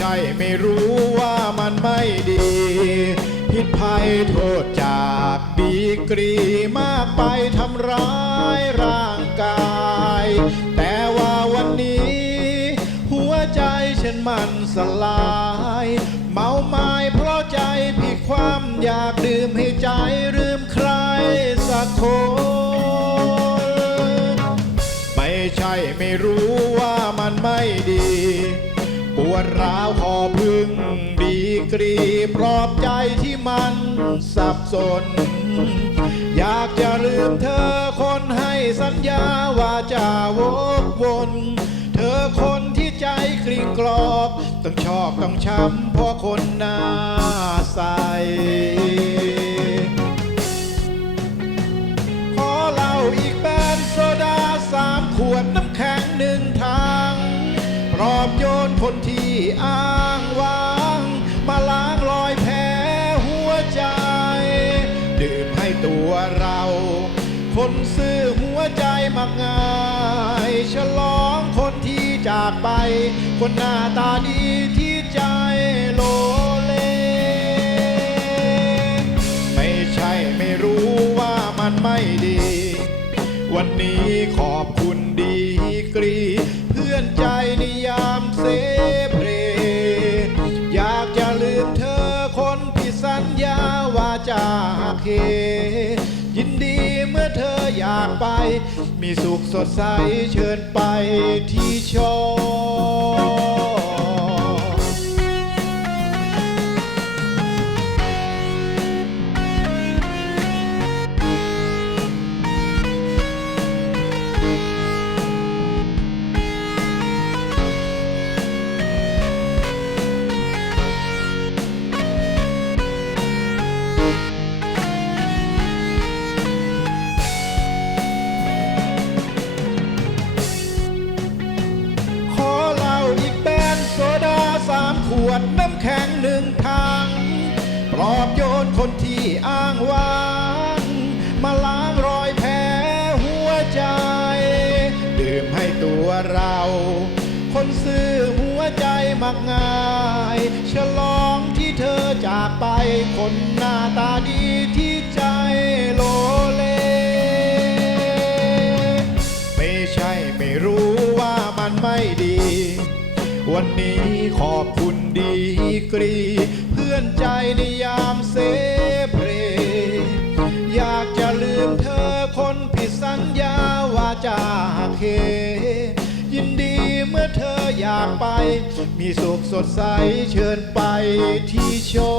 ช่ไม่รู้ว่ามันไม่ดีผิดภัยโทษจากดีกรีมากไปทำร้ายร่างกาย แต่ว่าวันนี้ หัวใจฉันมันสลาย เมาไม้เพราะใจพี่ความอยากดื่มให้ใจลืมใครสักคนไม่ใช่ไม่รู้ว่ามันไม่ดี วดร้าวขอพึ่งดีกรีปลอบใจที่มันสับสน อยากจะลืมเธอคนให้สัญญาว่าจะวกวน เธอคนที่ใจกรีกรอบ ต้องชอกต้องช้ำเพราะคนหน้าใสขอเหล้าอีกแบนโซดาสามขวดน้ำแข็งหนึ่งถังพร้อมโยนคนที่ อ้างว้าง มาล้างรอยแผลหัวใจ ดื่มให้ตัวเรา คนซื่อหัวใจมักง่าย ฉลองคนที่จากไป คนหน้าตาดีที่ใจโลเล ไม่ใช่ไม่รู้ว่ามันไม่ดี วันนี้ขอบคุณดีกรี เก ยินดีเมื่อเธออยากไป มีสุขสดใสเชิญไปที่ชอ ดน้ำแข็งหนึ่งถังปลอบโยนคนที่อ้างว้างมาล้างรอยแผลหัวใจ ดื่มให้ตัวเรา คนซื่อหัวใจมักง่าย ฉลองที่เธอจากไปคนหน้าตาดีที่ใจโลเล ไม่ใช่ไม่รู้ว่ามันไม่ดี วันนี้ขอบคุณ ดีกรี เพื่อนใจในยามเสเพรอยากจะลืมเธอคนผิดสัญญาว่าจะเค ยินดีเมื่อเธออยากไป มีสุขสดใสเชิญไปที่ชอ